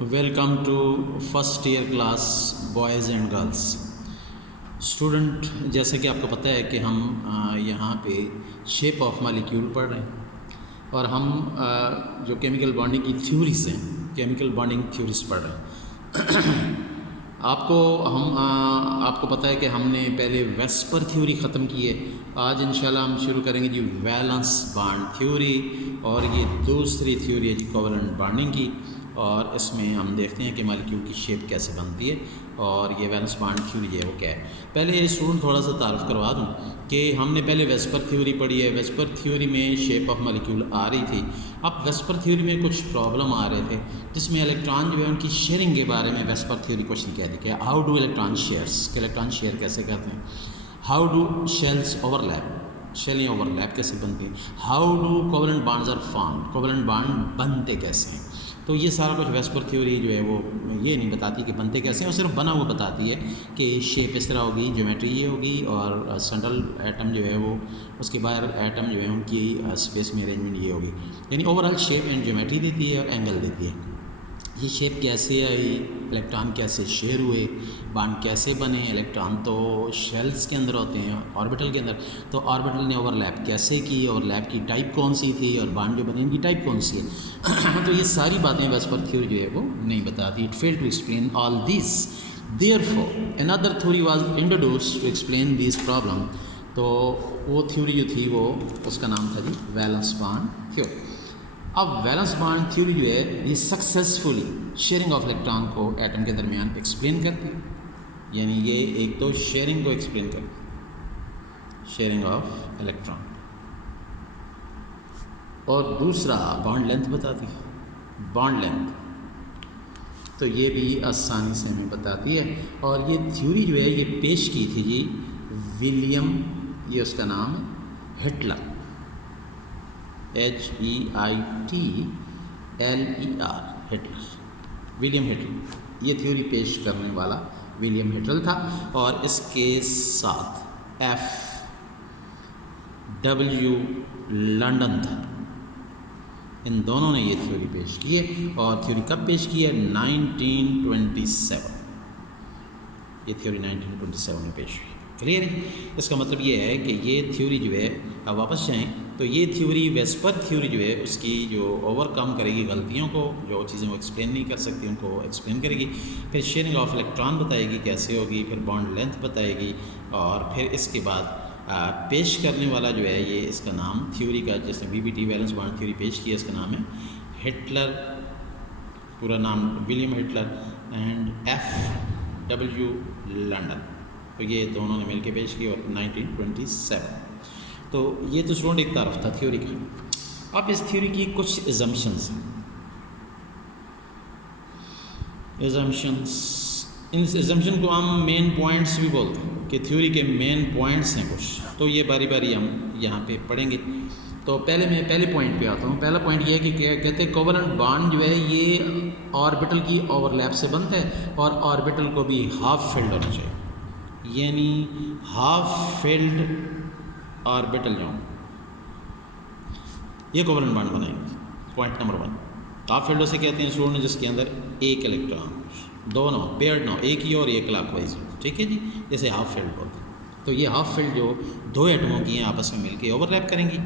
Welcome to first year class boys and girls student. जैसे कि आपको पता है कि हम यहाँ पे शेप ऑफ मॉलिक्यूल पढ़ रहे हैं और हम जो केमिकल बॉन्डिंग की थ्योरीज हैं, केमिकल बॉन्डिंग थ्योरीज पढ़ रहे हैं। आपको पता है कि हमने पहले वेस्पर थ्योरी ख़त्म की है। आज इंशाल्लाह हम शुरू करेंगे जी वैलेंस बॉन्ड थ्योरी, और ये दूसरी थ्योरी है जी कोवलेंट बॉन्डिंग की। और इसमें हम देखते हैं कि मॉलिक्यूल की शेप कैसे बनती है और ये वैलेंस बॉन्ड थ्योरी है वो क्या है। पहले स्टूडेंट थोड़ा सा तारुफ करवा दूं कि हमने पहले वेस्पर थ्योरी पढ़ी है। वेस्पर थ्योरी में शेप ऑफ मॉलिक्यूल आ रही थी। अब वेस्पर थ्योरी में कुछ प्रॉब्लम आ रहे थे जिसमें इलेक्ट्रॉन जो है उनकी शेयरिंग के बारे में वेस्पर थ्योरी क्वेश्चन कहती है कि हाउ डू इलेक्ट्रॉन शेयर्स, कि इलेक्ट्रॉन शेयर कैसे करते हैं। हाउ डू शेल्स ओवरलैप, शेलें ओवरलैप कैसे बनती हैं। How do covalent bonds are formed, covalent bond बनते कैसे हैं। तो ये सारा कुछ वेस्पर थ्योरी जो है वो ये नहीं बताती कि बनते कैसे हैं, और सिर्फ बना हुआ बताती है कि शेप इस तरह होगी, ज्योमेट्री ये होगी, और सेंट्रल एटम जो है वो उसके बाहर एटम जो है उनकी स्पेस में अरेंजमेंट ये होगी। यानी ओवरऑल शेप एंड ज्योमेट्री देती है और एंगल देती है। ये शेप कैसे आई, इलेक्ट्रॉन कैसे शेयर हुए, बॉन्ड कैसे बने। इलेक्ट्रॉन तो शेल्स के अंदर होते हैं, ऑर्बिटल के अंदर, तो ऑर्बिटल ने ओवरलैप कैसे की, ओवरलैप की टाइप कौन सी थी, और बॉन्ड जो बने इनकी टाइप कौन सी है। तो ये सारी बातें वेस्पर थ्योरी जो है वो नहीं बताती। It failed to explain all this, therefore another theory was introduced to explain this problem. तो वो थ्योरी जो थी वो उसका नाम था जी वैलेंस बॉन्ड थ्योरी। अब वैलेंस बॉन्ड थ्योरी जो है ये सक्सेसफुली शेयरिंग ऑफ इलेक्ट्रॉन को एटम के दरमियान एक्सप्लेन करती है। यानी ये एक तो शेयरिंग को एक्सप्लेन करती है, शेयरिंग ऑफ इलेक्ट्रॉन, और दूसरा बॉन्ड लेंथ बताती है, बॉन्ड लेंथ। तो ये भी आसानी से हमें बताती है। और ये थ्योरी जो है ये पेश की थी जी विलियम, ये उसका नाम है, Hitler, HEITLER, Hitler, William Hitler. ये थ्योरी पेश करने वाला विलियम हिटलर था, और इसके साथ FW लंदन था। इन दोनों ने ये थ्योरी पेश की है। और थ्योरी कब पेश की है? 1927। ये थ्योरी 1927 में पेश हुई। क्लियर है? इसका मतलब ये है कि ये थ्योरी जो है, अब वापस जाएँ तो ये थ्योरी वेस्पर थ्योरी जो है उसकी जो ओवरकम करेगी गलतियों को, जो चीज़ें वो एक्सप्लेन नहीं कर सकती उनको एक्सप्लेन करेगी। फिर शेयरिंग ऑफ इलेक्ट्रॉन बताएगी कैसे होगी, फिर बॉन्ड लेंथ बताएगी, और फिर इसके बाद पेश करने वाला जो है ये इसका नाम थ्योरी का, जिसने VBT वैलेंस बॉन्ड थ्योरी पेश किया, इसका नाम है हिटलर, पूरा नाम William Hitler, and FW London. तो ये दोनों ने मिलकर पेश की, और 1927। तो ये तो स्टूडेंट एक तरफ था थ्योरी का। अब इस थ्योरी की कुछ एजम्पशंस हैं। एजम्पशंस, इन एजम्पशन को हम मेन पॉइंट्स भी बोलते हैं कि थ्योरी के मेन पॉइंट्स हैं कुछ। तो ये बारी बारी हम यहाँ पे पढ़ेंगे। तो पहले मैं पहले पॉइंट पे आता हूँ। पहला पॉइंट ये है कि क्या कहते हैं, कोवलेंट बॉन्ड जो है ये ऑर्बिटल की ओवरलैप से बनता है, और ऑर्बिटल को भी हाफ फिल्ड होना चाहिए। यानी हाफ फिल्ड ऑर्बिटल जो ये कोवलेंट बॉन्ड बनाएंगे। पॉइंट नंबर 1, हाफ फिल्ड उसे कहते हैं स्टूडेंट जिसके अंदर एक इलेक्ट्रॉन, दोनों पेयर्ड ना हो, एक ही और एक क्लॉकवाइज हो, ठीक है जी, जैसे हाफ फिल्ड बोलते हैं। तो ये हाफ फिल्ड जो दो एटमों की हैं आपस में मिलकर ओवरलैप करेंगी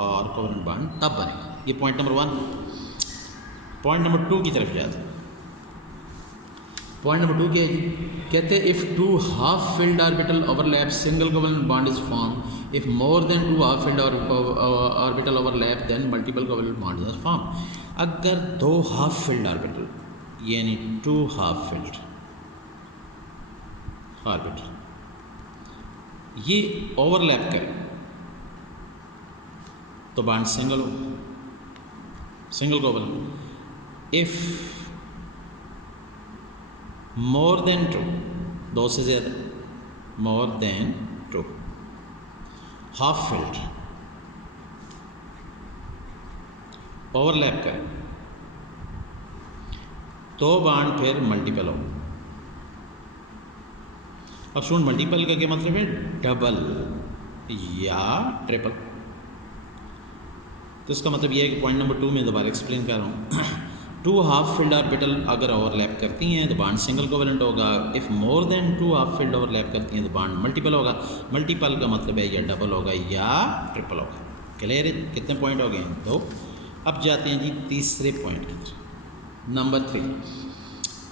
और कोवलेंट बॉन्ड तब बनेगा। ये पॉइंट नंबर 1। पॉइंट नंबर 2 की तरफ जाते हैं। पॉइंट नंबर 2 क्या है जी? कहते हैं if two half filled orbital overlap single covalent bond is form. If more than two half filled orbital overlap then multiple covalent bonds are form. अगर दो हाफ फिल्ड ऑर्बिटल यानी टू हाफ फिल्ड ऑर्बिटल ये overlap करें तो bond single हो, single covalent. If more than two, दो से ज़्यादा, more than two half filled overlap करें तो बॉन्ड फिर मल्टीपल हो। अब सुन, मल्टीपल का क्या मतलब है? डबल या ट्रिपल। तो इसका मतलब यह है कि पॉइंट नंबर 2 में दोबारा एक्सप्लेन कर रहा हूँ टू हाफ फील्ड ऑर्बिटल अगर ओवरलैप करती हैं तो बॉन्ड सिंगल कोवेलेंट होगा। If more than two half filled overlap करती हैं तो बॉन्ड मल्टीपल होगा। मल्टीपल का मतलब है या डबल होगा या ट्रिपल होगा। क्लियर है? कितने पॉइंट हो गए? 2। अब जाते हैं जी तीसरे पॉइंट की तरफ, नंबर 3।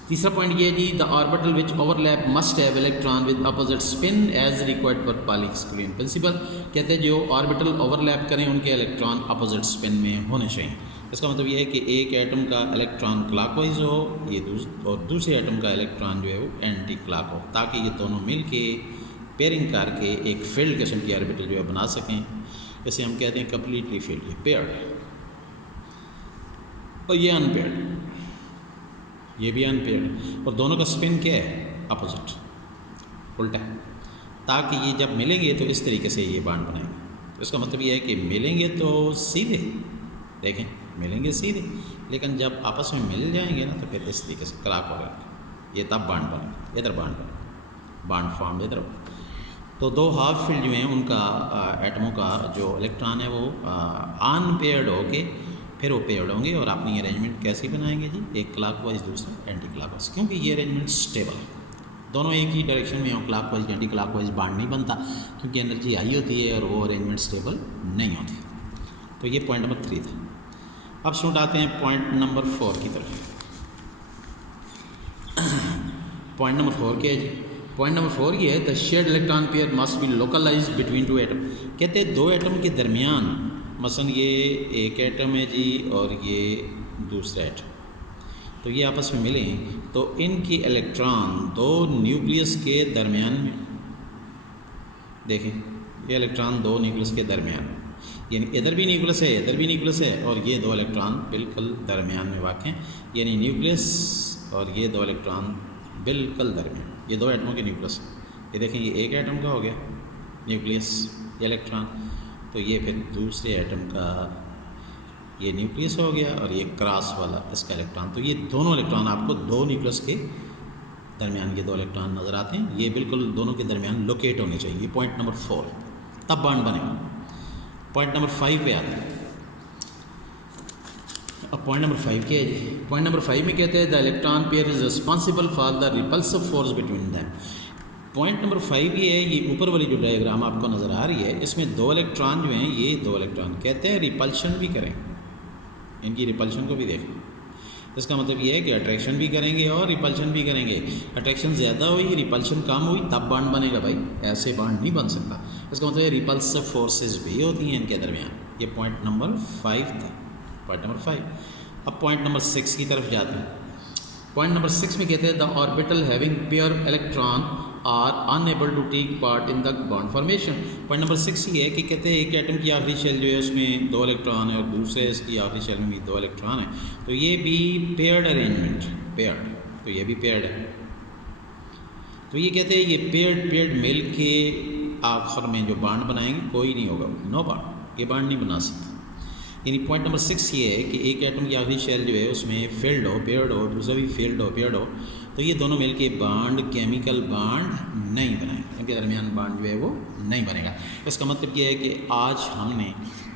तीसरा पॉइंट ये है जी, the orbital which overlap must have electron with opposite spin as required for Pauli exclusion principle. कहते हैं जो ऑर्बिटल ओवरलैप करें उनके इलेक्ट्रॉन अपोजिट स्पिन में होने चाहिए। इसका मतलब ये है कि एक एटम का इलेक्ट्रॉन क्लॉकवाइज हो ये और दूसरे एटम का इलेक्ट्रॉन जो है वो एंटी क्लॉक हो, ताकि ये दोनों मिल के पेयरिंग करके एक फील्ड किस्म की ऑर्बिटल जो है बना सकें। जैसे हम कहते हैं कम्प्लीटली फील्ड, ये पेयर्ड और ये अनपेयर्ड, ये भी अनपेयर्ड, और दोनों का स्पिन क्या है? अपोजिट, उल्टा, ताकि ये जब मिलेंगे तो इस तरीके से ये बॉन्ड बनाएंगे। तो इसका मतलब ये है कि मिलेंगे तो सीधे, देखें मिलेंगे सीधे, लेकिन जब आपस में मिल जाएंगे ना तो फिर इस तरीके से क्लॉक हो जाएंगे, ये तब बॉन्ड बनेगा, इधर बॉन्ड बनेगा, बॉन्ड फॉर्म इधर। तो दो हाफ फील्ड जो हैं उनका एटमों का जो इलेक्ट्रॉन है वो अनपेयर्ड होके फिर वो पेयर्ड होंगे, और अपनी अरेंजमेंट कैसे बनाएंगे जी? एक क्लॉकवाइज दूसरा एंटी क्लॉकवाइज, क्योंकि ये अरेंजमेंट स्टेबल है, दोनों एक ही डायरेक्शन में हो, क्लॉकवाइज एंटी क्लॉकवाइज बॉन्ड नहीं बनता क्योंकि एनर्जी आई होती है और वो अरेंजमेंट स्टेबल नहीं होती। तो ये पॉइंट नंबर 3 था। अब स्टूडेंट आते हैं पॉइंट नंबर 4 की तरफ। पॉइंट नंबर 4 क्या है जी? पॉइंट नंबर 4 ये है, the shared electron pair must be localise between two atom. कहते हैं दो एटम के दरमियान, मसलन ये एक एटम है जी और ये दूसरा एटम, तो ये आपस में मिलें तो इनकी इलेक्ट्रॉन दो न्यूक्लियस के दरमियान में, देखें ये इलेक्ट्रॉन दो न्यूक्लियस के दरमियान, यानी इधर भी न्यूक्लियस है इधर भी न्यूक्लियस है, और ये दो इलेक्ट्रॉन बिल्कुल दरमियान में वाक़ हैं, यानी न्यूक्लियस और ये दो इलेक्ट्रॉन बिल्कुल दरमियान, ये दो एटमों के न्यूक्लियस। ये देखें ये एक एटम का हो गया न्यूक्लियस इलेक्ट्रॉन, तो ये फिर दूसरे एटम का ये न्यूक्लियस हो गया, और ये क्रॉस वाला इसका इलेक्ट्रॉन। तो ये दोनों इलेक्ट्रॉन आपको दो न्यूक्लियस के दरमियान ये दो इलेक्ट्रॉन नज़र आते हैं, ये बिल्कुल दोनों के दरमियान लोकेट होने चाहिए। पॉइंट नंबर 4, तब बॉन्ड बनेगा। पॉइंट नंबर 5 पे आते हैं। अब पॉइंट नंबर 5 क्या है जी? पॉइंट नंबर 5 में कहते हैं the electron pair is responsible for the repulsive force between them. Point number 5 ये है, ये ऊपर वाली जो डायग्राम आपको नज़र आ रही है, इसमें दो इलेक्ट्रॉन जो हैं, ये दो इलेक्ट्रॉन कहते हैं रिपल्शन भी करें, इनकी रिपल्शन को भी देखें। इसका मतलब ये है कि अट्रैक्शन भी करेंगे और रिपल्शन भी करेंगे। अट्रैक्शन ज़्यादा हुई रिपल्शन कम हुई तब बॉन्ड बनेगा भाई, ऐसे बॉन्ड नहीं बन सकता। इसका मतलब ये रिपल्सिव फोर्सेस भी होती हैं इनके दरमियान। ये पॉइंट नंबर 5 था, पॉइंट नंबर 5। अब पॉइंट नंबर 6 की तरफ जाते हैं। पॉइंट नंबर 6 में कहते हैं the orbital having pair electron are unable to take part in the bond formation. Point number 6 ये है कि कहते हैं एक एटम की आखिरी शेल जो है उसमें दो इलेक्ट्रॉन है और दूसरे इसकी आखिरी शेल में भी दो इलेक्ट्रॉन है, तो ये भी पेयर्ड अरेंजमेंट, पेयर्ड, तो ये भी पेयर्ड है। तो ये कहते हैं ये पेयर्ड मिल के आखिर में जो बॉन्ड बनाएंगे कोई नहीं होगा, नो बॉन्ड, ये बॉन्ड नहीं बना सकता। यानी पॉइंट नंबर 6 ये है कि एक एटम की आखिरी शेल जो है उसमें फील्ड हो, पेयर्ड हो, दूसरा भी फील्ड हो, पेयर्ड हो, तो ये दोनों मिलके बॉन्ड, केमिकल बॉन्ड नहीं बनाएंगे, इनके दरमियान बॉन्ड जो है वो नहीं बनेगा। इसका मतलब ये है कि आज हमने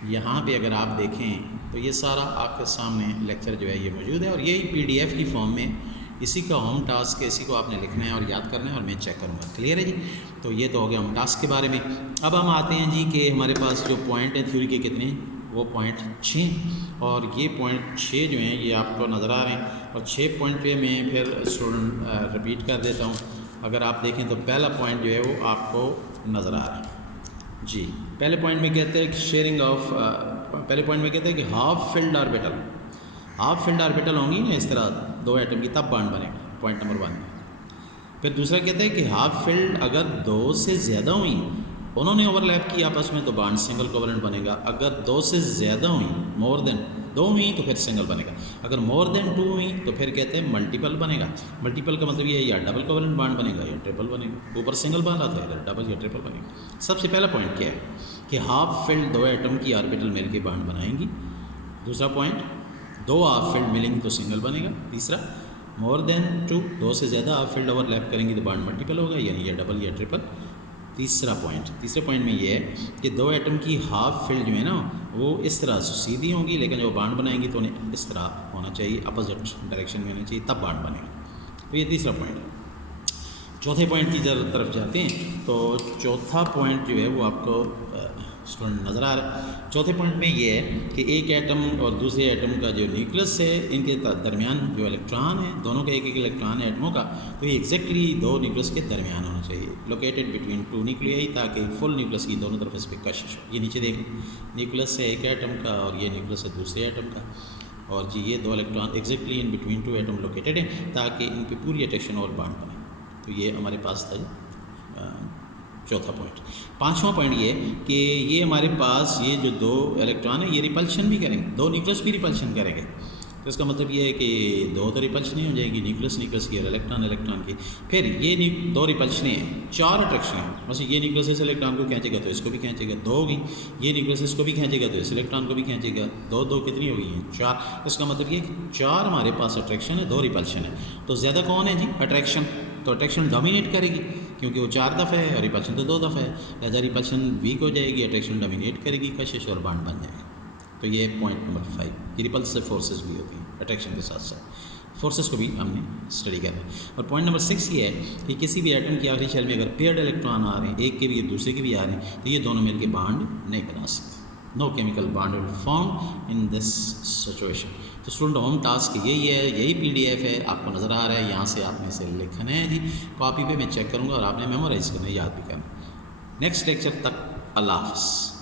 यहाँ पे अगर आप देखें तो ये सारा आपके सामने लेक्चर जो है ये मौजूद है, और यही PDF की फॉर्म में, इसी का होम टास्क है, इसी को आपने लिखना है और याद करना है और मैं चेक करूँगा। क्लियर है जी? तो ये तो हो गया होम टास्क के बारे में। अब हम आते हैं जी कि हमारे पास जो पॉइंट है थ्योरी के कितने, वो पॉइंट 6, और ये पॉइंट 6 जो हैं ये आपको नज़र आ रहे हैं, और 6 पॉइंट पे मैं फिर स्टूडेंट रिपीट कर देता हूँ। अगर आप देखें तो पहला पॉइंट जो है वो आपको नज़र आ रहा है जी। पहले पॉइंट में कहते हैं कि शेयरिंग ऑफ, पहले पॉइंट में कहते हैं कि half filled orbital, half filled orbital होंगी ना इस तरह दो एटम की, तब बॉन्ड बनेगा, पॉइंट नंबर 1। फिर दूसरा कहते हैं कि हाफ फील्ड अगर दो से ज़्यादा हुई, उन्होंने ओवरलैप की आपस में, तो बॉन्ड सिंगल कोवेलेंट बनेगा। अगर दो से ज़्यादा हुई, मोर देन दो हुई, तो फिर सिंगल बनेगा। अगर मोर देन 2 हुई तो फिर कहते हैं मल्टीपल बनेगा। मल्टीपल का मतलब ये है या डबल कोवेलेंट बॉन्ड बनेगा या ट्रिपल बनेगा। ऊपर सिंगल बॉन्ड आता है, इधर डबल या ट्रिपल बनेगा। सबसे पहला पॉइंट क्या है कि हाफ फील्ड दो एटम की ऑर्बिटल मिलकर बॉन्ड बनाएंगी। दूसरा पॉइंट, दो हाफ फील्ड मिलेंगी तो सिंगल बनेगा। तीसरा, मोर देन 2, दो से ज़्यादा हाफ फील्ड ओवरलैप करेंगी तो बॉन्ड मल्टीपल होगा, यानी या डबल या ट्रिपल। तीसरे पॉइंट में ये है कि दो एटम की हाफ फील्ड जो है ना वो इस तरह सीधी होंगी, लेकिन जो बांड बनाएंगी तो उन्हें इस तरह होना चाहिए, अपोजिट डायरेक्शन में होना चाहिए, तब बांड बनेगा। तो ये तीसरा पॉइंट है। चौथे पॉइंट की तरफ जाते हैं। तो चौथा पॉइंट जो है वो आपको स्टूडेंट नज़र आ रहा है। चौथे पॉइंट में ये है कि एक एटम और दूसरे एटम का जो न्यूक्लियस है, इनके दरमियान जो इलेक्ट्रॉन है, दोनों का एक एक इलेक्ट्रॉन है एटमों का, तो ये एग्जैक्टली दो न्यूक्लियस के दरमियान होना चाहिए, लोकेटेड बिटवीन टू न्यूक्लियाई, ताकि फुल न्यूक्लियस की दोनों तरफ इस पर कशिश हो। ये नीचे देख, न्यूक्लियस है एक एटम का और ये न्यूक्लियस है दूसरे एटम का, और जी ये दो electron exactly in between two atom located है, ताकि इन पर पूरी अट्रैक्शन और बांड बने। तो ये हमारे पास था चौथा पॉइंट। पांचवा पॉइंट ये कि ये हमारे पास ये जो दो इलेक्ट्रॉन है ये रिपल्शन भी करेंगे, दो न्यूक्लियस भी रिपल्शन करेंगे। तो इसका मतलब ये है कि दो तो रिपल्शन ही हो जाएगी, न्यूक्लियस न्यूक्लियस की और इलेक्ट्रॉन इलेक्ट्रॉन की। फिर ये दो रिपल्शन हैं, चार अट्रैक्शन है। बस ये न्यूक्लियस इस इलेक्ट्रॉन को खींचेगा तो इसको भी खींचेगा, दो होगी। ये न्यूक्लियस इसको भी खींचेगा तो इस इलेक्ट्रॉन को भी खींचेगा, दो दो कितनी हो गई हैं? चार। इसका मतलब ये चार हमारे पास अट्रैक्शन है, दो रिपल्शन है। तो ज़्यादा कौन है जी? अट्रैक्शन। तो अट्रैक्शन डोमिनेट करेगी क्योंकि वो चार दफ़ा है और रिपल्शन तो दो दफ़ा है, लिहाजा रिपल्शन वीक हो जाएगी, अट्रैक्शन डोमिनेट करेगी, कशिश और बांड बन जाएगा। तो ये पॉइंट नंबर 5। ये रिपल्सिव फोर्सेस भी होती हैं अट्रैक्शन के साथ साथ, फोर्सेस को भी हमने स्टडी करना है। और पॉइंट नंबर 6 ये है कि किसी भी एटम की आखिरी शेल में अगर पेयर्ड इलेक्ट्रॉन आ रहे हैं, एक के भी दूसरे के भी आ रहे हैं, तो ये दोनों मिलकर बांड नहीं बना सकते। No chemical bond will form in this situation. तो स्टूडेंट होम टास्क यही है, यही PDF है, आपको नज़र आ रहा है, यहाँ से आपने इसे लिखना है जी, कॉपी पे मैं चेक करूँगा और आपने मेमोराइज करना है, याद भी करना है। नेक्स्ट लेक्चर तक अल्लाह हाफ़िज़।